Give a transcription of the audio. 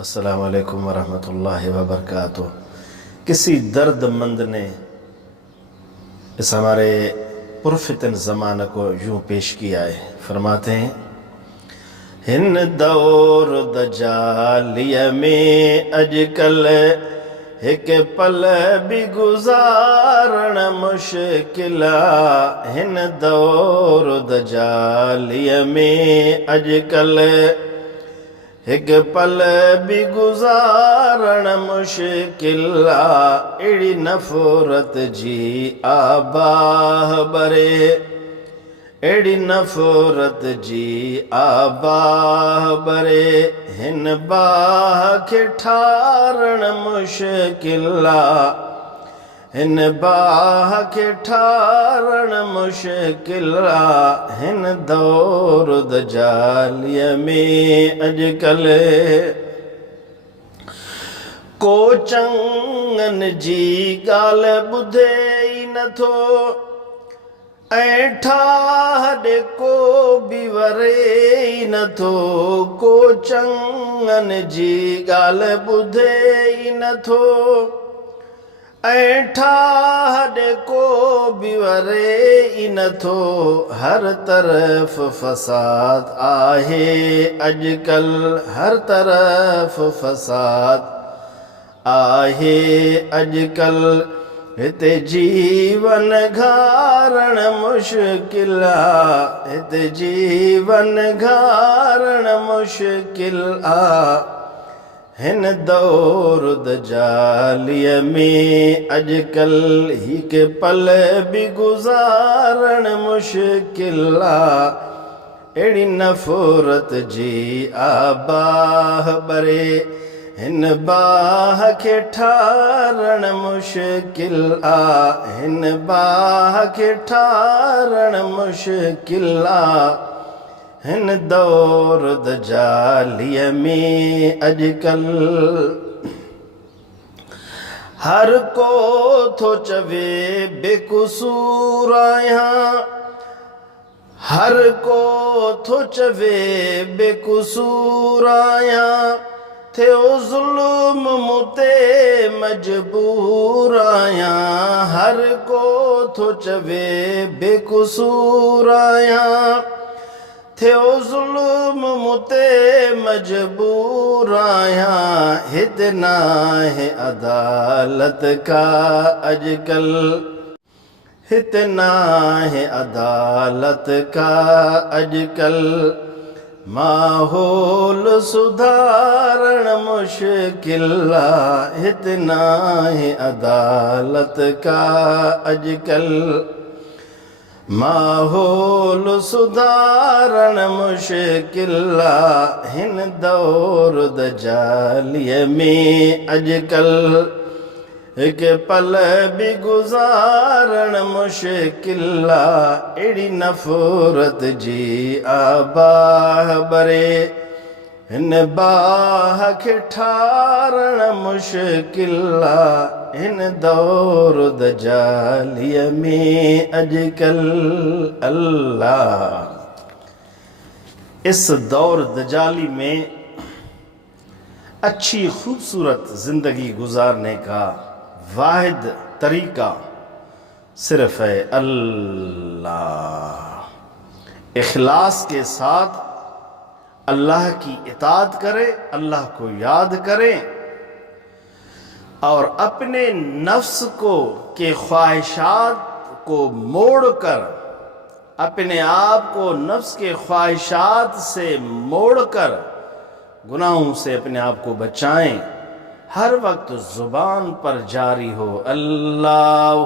السلام علیکم ورحمۃ اللہ وبرکاتہ۔ کسی درد مند نے اس ہمارے پرفتن زمانہ کو یوں پیش کیا ہے، فرماتے ہیں ہن دور دجالیہ میں اج کل ایک پل بھی گزارن مشکل، ہن دور دجالیہ میں اج کل ایک پل بھی گزارن مشکل، اڑی نفرت جی آباہ برے، اڑی نفرت جی آباہ برے، ہن باہ کے ٹھارن مشکل، ہن باہ کے ٹھارن مشکل، ہن دور دجالیہ میں اج کل کو چنگن جی گال بدھے ہی نہ تھو، ٹھاہڈ کو بھی ورے ہی نہ تھو، کو چنگن جی گال بدھے ہی نہ تھو، ٹھاہڈ کو بھی ورے ہی نہ تھو، ہر طرف فساد آہے اج کل، ہر طرف فساد آہے اج کل، ہتے جیون گھارن مشکل، ہتے جیون گھارن مشکل، ہن دور دجالیہ میں اج کل ہی کے پل بھی گزارن مشکل، اڑی نفرت جی آباہ برے، ہن باہ کے ٹھارن مشکل، ہن باہ کے ٹھارن مشکل، ہن دور دجالیہ میں اج کل ہر کو تھو چوے بے قصور آیاں، ہر کو تھو چوے بے قصور آیاں، تھیو ظلم متے مجبور آیاں، ہر کو تھو چوے بے قصور آیاں، تھیو ظلم متے مجبور آیاں، اتنا ہے عدالت کا اج کل، اتنا ہے عدالت کا اج کل، ماحول سدھارن مشکل، اتنا ہے عدالت کا اج کل، ماحول سدھارن مشکل، ہن دور دجالیہ میں اج کل ایک پل بھی گزارن مشکل، اڑی نفرت جی آباہ برے، ہن باہ کے ٹھارن مشکل، ہن دور دجالیہ میں اج کل۔ اللہ اس دور دجالی میں اچھی خوبصورت زندگی گزارنے کا واحد طریقہ صرف ہے اللہ، اخلاص کے ساتھ اللہ کی اطاعت کرے، اللہ کو یاد کریں، اور اپنے نفس کو کے خواہشات کو موڑ کر، اپنے آپ کو نفس کے خواہشات سے موڑ کر گناہوں سے اپنے آپ کو بچائیں، ہر وقت زبان پر جاری ہو اللہ